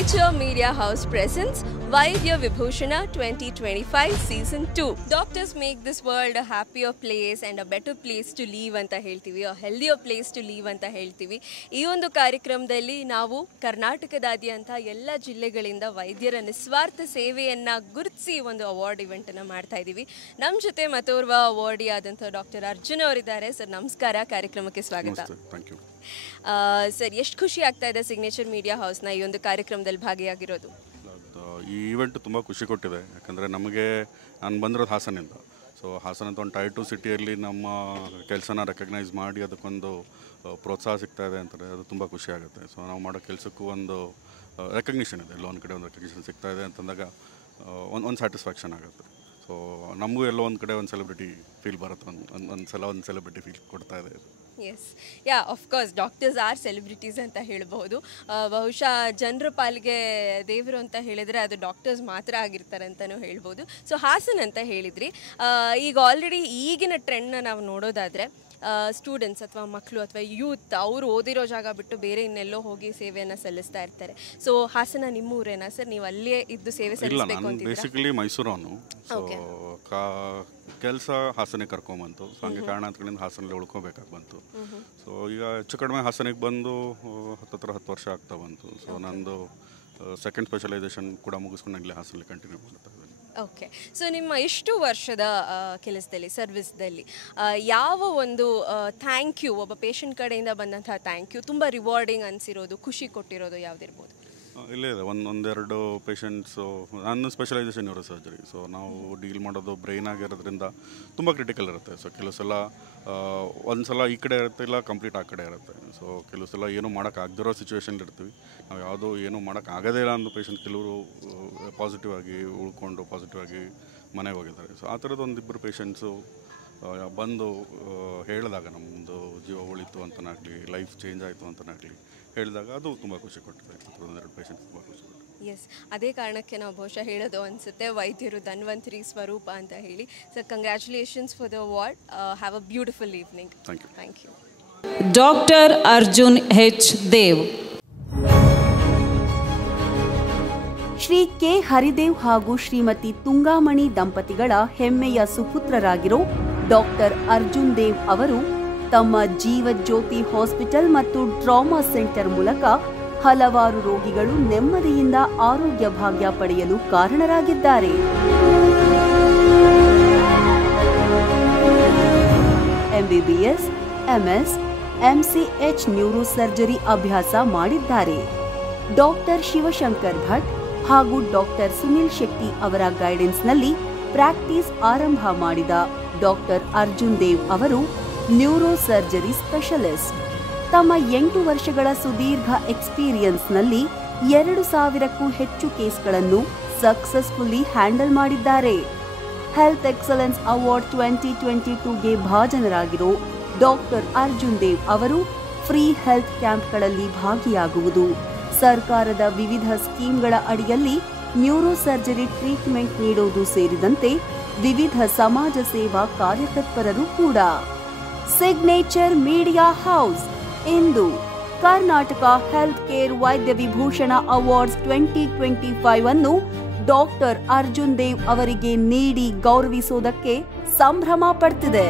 Signature Media House presents Vaidya Vibhushana 2025 Season 2. Doctors make this world a happier place and a better place to live anta ಹೇಳ್ತೀವಿ, a healthier place to live anta ಹೇಳ್ತೀವಿ. ಈ ಒಂದು ಕಾರ್ಯಕ್ರಮದಲ್ಲಿ ನಾವು ಕರ್ನಾಟಕದಾದ್ಯಂತ ಎಲ್ಲ ಜಿಲ್ಲೆಗಳಿಂದ ವೈದ್ಯರ ನಿಸ್ವಾರ್ಥ ಸೇವೆಯನ್ನು ಗುರುತಿಸಿ ಒಂದು ಅವಾರ್ಡ್ ಇವೆಂಟನ್ನು ಮಾಡ್ತಾ ಇದ್ದೀವಿ. ನಮ್ಮ ಜೊತೆ ಮತ್ತೋರ್ವ ಅವಾರ್ಡಿ ಆದಂಥ ಡಾಕ್ಟರ್ ಅರ್ಜುನ್ ಅವರಿದ್ದಾರೆ. ಸರ್ ನಮಸ್ಕಾರ, ಕಾರ್ಯಕ್ರಮಕ್ಕೆ ಸ್ವಾಗತ. ಸರ್, ಎಷ್ಟು ಖುಷಿ ಆಗ್ತಾ ಇದೆ ಸಿಗ್ನೇಚರ್ ಮೀಡಿಯಾ ಹೌಸ್ನ ಈ ಒಂದು ಕಾರ್ಯಕ್ರಮದಲ್ಲಿ ಭಾಗಿಯಾಗಿರೋದು? ಈ ಇವೆಂಟ್ ತುಂಬ ಖುಷಿ ಕೊಟ್ಟಿದೆ. ಯಾಕಂದರೆ ನಮಗೆ ನಾನು ಬಂದಿರೋದು ಹಾಸನಿಂದ. ಸೊ ಹಾಸನ ಅಂತ ಒಂದು ಟೈರ್ 2 ಸಿಟಿಯಲ್ಲಿ ನಮ್ಮ ಕೆಲಸನ ರೆಕಗ್ನೈಸ್ ಮಾಡಿ ಅದಕ್ಕೊಂದು ಪ್ರೋತ್ಸಾಹ ಸಿಗ್ತಾ ಇದೆ ಅಂತಾರೆ, ಅದು ತುಂಬ ಖುಷಿ ಆಗುತ್ತೆ. ಸೊ ನಾವು ಮಾಡೋ ಕೆಲಸಕ್ಕೂ ಒಂದು ರೆಕಗ್ನಿಷನ್ ಇದೆ, ಎಲ್ಲೋ ಒಂದು ಕಡೆ ಒಂದು ರೆಕಗ್ನಿಷನ್ ಸಿಗ್ತಾ ಇದೆ ಅಂತಂದಾಗ ಒಂದು ಸ್ಯಾಟಿಸ್ಫ್ಯಾಕ್ಷನ್ ಆಗುತ್ತೆ. ಸೊ ನಮಗೂ ಎಲ್ಲೋ ಒಂದು ಕಡೆ ಒಂದು ಸೆಲೆಬ್ರಿಟಿ ಫೀಲ್ ಬರುತ್ತೆ, ಒಂದು ಸಲ ಒಂದು ಸೆಲೆಬ್ರಿಟಿ ಫೀಲ್ ಕೊಡ್ತಾ ಇದೆ. Yes, ya, of course doctors are celebrities ಅಂತ ಹೇಳ್ಬೋದು. ಬಹುಶಃ ಜನರ ಪಾಲಿಗೆ ದೇವರು ಅಂತ ಹೇಳಿದರೆ ಅದು ಡಾಕ್ಟರ್ಸ್ ಮಾತ್ರ ಆಗಿರ್ತಾರೆ ಅಂತಲೂ ಹೇಳ್ಬೋದು. ಸೊ ಹಾಸನ್ ಅಂತ ಹೇಳಿದ್ರಿ, ಈಗ ಆಲ್ರೆಡಿ ಈಗಿನ ಟ್ರೆಂಡ್ನ ನಾವು ನೋಡೋದಾದರೆ ಸ್ಟೂಡೆಂಟ್ಸ್ ಅಥವಾ ಮಕ್ಕಳು ಅಥವಾ ಯೂತ್ ಅವರು ಓದಿರೋ ಜಾಗ ಬಿಟ್ಟು ಬೇರೆ ಇನ್ನೆಲ್ಲೋ ಹೋಗಿ ಸೇವೆಯನ್ನು ಸಲ್ಲಿಸ್ತಾ ಇರ್ತಾರೆ. ಸೊ ಹಾಸನ ನಿಮ್ಮ ಊರೇನಾ ಸರ್? ನೀವು ಅಲ್ಲೇ ಇದ್ದು ಸೇವೆ ಸಲ್ಲಿಸಬೇಕು ಅಂತ? ಬೇಸಿಕಲಿ ಮೈಸೂರವನು. ಸೊ ಕೆಲಸ ಹಾಸನಿಗೆ ಕರ್ಕೊಂಬಂತು. ಸೊ ಹಂಗೆ ಕಾರಣಾಂತರಗಳಿಂದ ಹಾಸನಲ್ಲಿ ಉಳ್ಕೋಬೇಕಾಗಿ ಬಂತು. ಸೊ ಈಗ ಹೆಚ್ಚು ಕಡಿಮೆ ಹಾಸನಿಗೆ ಬಂದು 10 ವರ್ಷ ಆಗ್ತಾ ಬಂತು. ಸೊ ನಂದು ಸೆಕೆಂಡ್ ಸ್ಪೆಷಲೈಸೇಷನ್ ಕೂಡ ಮುಗಿಸ್ಕೊಂಡು ಇಲ್ಲಿ ಹಾಸನಲ್ಲಿ ಕಂಟಿನ್ಯೂ ಮಾಡ್ತಾ ಇದ್ದೀನಿ. ಓಕೆ, ಸೊ ನಿಮ್ಮ ಎಷ್ಟು ವರ್ಷದ ಕೆಲಸದಲ್ಲಿ, ಸರ್ವಿಸ್ದಲ್ಲಿ ಯಾವ ಒಂದು ಥ್ಯಾಂಕ್ ಯು, ಒಬ್ಬ ಪೇಷಂಟ್ ಕಡೆಯಿಂದ ಬಂದಂತಹ ಥ್ಯಾಂಕ್ ಯು ತುಂಬ ರಿವಾರ್ಡಿಂಗ್ ಅನಿಸಿರೋದು, ಖುಷಿ ಕೊಟ್ಟಿರೋದು ಯಾವುದಿರ್ಬೋದು? ಇಲ್ಲೇ ಇದೆ ಒಂದೆರಡು ಪೇಷಂಟ್ಸು. ನನ್ನ ಸ್ಪೆಷಲೈಸೇಷನ್ ನ್ಯೂರೋ ಸರ್ಜರಿ. ಸೊ ನಾವು ಡೀಲ್ ಮಾಡೋದು ಬ್ರೈನ್ ಆಗಿರೋದ್ರಿಂದ ತುಂಬ ಕ್ರಿಟಿಕಲ್ ಇರುತ್ತೆ. ಸೊ ಕೆಲವು ಸಲ ಒಂದು ಸಲ ಈ ಕಡೆ ಇರುತ್ತೆ, ಇಲ್ಲ ಕಂಪ್ಲೀಟ್ ಆ ಕಡೆ ಇರುತ್ತೆ. ಸೊ ಕೆಲವು ಸಲ ಏನೂ ಮಾಡೋಕ್ಕಾಗದಿರೋ ಸಿಚುವೇಶನ್ ಇರ್ತೀವಿ. ನಾವು ಯಾವುದೋ ಏನೂ ಮಾಡೋಕ್ಕಾಗದೇ ಇಲ್ಲ ಅಂದು ಪೇಷಂಟ್ ಕೆಲವರು ಪಾಸಿಟಿವ್ ಆಗಿ ಉಳ್ಕೊಂಡು ಪಾಸಿಟಿವ್ ಆಗಿ ಮನೆಗೆ ಹೋಗಿದ್ದಾರೆ. ಸೊ ಆ ಥರದ್ದು ಒಂದಿಬ್ಬರು ಪೇಷಂಟ್ಸು ಬಂದು ಹೇಳಿದಾಗ ನಮ್ಮದು ಜೀವ ಉಳಿತು ಅಂತನಾಗಲಿ, ಲೈಫ್ ಚೇಂಜ್ ಆಯಿತು ಅಂತನಾಗಲಿ ಹೇಳಿದಾಗ ಅದು ತುಂಬ ಖುಷಿ ಕೊಟ್ಟಿದೆ. ಒಂದೆರಡು ಪೇಷಂಟ್ಸ್ ತುಂಬ ಖುಷಿ ಕೊಟ್ಟು. ಎಸ್, ಅದೇ ಕಾರಣಕ್ಕೆ ನಾವು ಬಹುಶಃ ಹೇಳೋದು ಅನಿಸುತ್ತೆ, ವೈದ್ಯರು ಧನ್ವಂತರಿ ಸ್ವರೂಪ ಅಂತ ಹೇಳಿ. Sir, congratulations for the award. Have a beautiful evening. Thank you. Doctor Arjun H Dev. Shri K Haridev ಹಾಗೂ ಶ್ರೀಮತಿ ತುಂಗಾಮಣಿ ದಂಪತಿಗಳ ಹೆಮ್ಮೆಯ ಸುಪುತ್ರರಾಗಿರೋ ಡಾಕ್ಟರ್ ಅರ್ಜುನ್ ದೇವ್ ಅವರು ತಮ್ಮ ಜೀವಜ್ಯೋತಿ ಹಾಸ್ಪಿಟಲ್ ಮತ್ತು ಟ್ರಾಮಾ ಸೆಂಟರ್ ಮೂಲಕ ಹಲವಾರು ರೋಗಿಗಳು ನೆಮ್ಮದಿಯಿಂದ ಆರೋಗ್ಯ ಭಾಗ್ಯ ಪಡೆಯಲು ಕಾರಣರಾಗಿದ್ದಾರೆ. MBBS, MS, MCH neuro surgery ಅಭ್ಯಾಸ ಮಾಡಿದ್ದಾರೆ. ಡಾಕ್ಟರ್ ಶಿವಶಂಕರ್ ಭಟ್ ಹಾಗೂ ಡಾಕ್ಟರ್ ಸುನಿಲ್ ಶೆಟ್ಟಿ ಅವರ ಗೈಡೆನ್ಸ್ನಲ್ಲಿ ಪ್ರಾಕ್ಟೀಸ್ ಆರಂಭ ಮಾಡಿದ ಡಾಕ್ಟರ್ ಅರ್ಜುನ್ ದೇವ್ ಅವರು ನ್ಯೂರೋ ಸರ್ಜರಿ ಸ್ಪೆಷಲಿಸ್ಟ್. ತಮ್ಮ 8 ವರ್ಷಗಳ ಸುದೀರ್ಘ ಎಕ್ಸ್ಪೀರಿಯನ್ಸ್ನಲ್ಲಿ 2000ಕ್ಕೂ ಹೆಚ್ಚು ಕೇಸ್ಗಳನ್ನು ಸಕ್ಸಸ್ಫುಲ್ಲಿ ಹ್ಯಾಂಡಲ್ ಮಾಡಿದ್ದಾರೆ. ಹೆಲ್ತ್ ಎಕ್ಸಲೆನ್ಸ್ ಅವಾರ್ಡ್ 2022ಗೆ ಭಾಜನರಾಗಿರೋ ಡಾಕ್ಟರ್ ಅರ್ಜುನ್ ದೇವ್ ಅವರು ಫ್ರೀ ಹೆಲ್ತ್ ಕ್ಯಾಂಪ್ಗಳಲ್ಲಿ ಭಾಗಿಯಾಗುವುದು, ಸರ್ಕಾರದ ವಿವಿಧ ಸ್ಕೀಮ್ಗಳ ಅಡಿಯಲ್ಲಿ ನ್ಯೂರೋ ಸರ್ಜರಿ ಟ್ರೀಟ್ಮೆಂಟ್ ನೀಡುವುದು ಸೇರಿದಂತೆ ವಿವಿಧ ಸಮಾಜ ಸೇವಾ ಕಾರ್ಯತತ್ಪರರು ಕೂಡ. ಸಿಗ್ನೇಚರ್ ಮೀಡಿಯಾ ಹೌಸ್ ಇಂದು ಕರ್ನಾಟಕ ಹೆಲ್ತ್ ಕೇರ್ ವೈದ್ಯ ವಿಭೂಷಣ ಅವಾರ್ಡ್ಸ್ 2025 ಅನ್ನು ಡಾಕ್ಟರ್ ಅರ್ಜುನ್ ದೇವ್ ಅವರಿಗೆ ನೀಡಿ ಗೌರವಿಸುವುದಕ್ಕೆ ಸಂಭ್ರಮ ಪಡ್ತಿದೆ.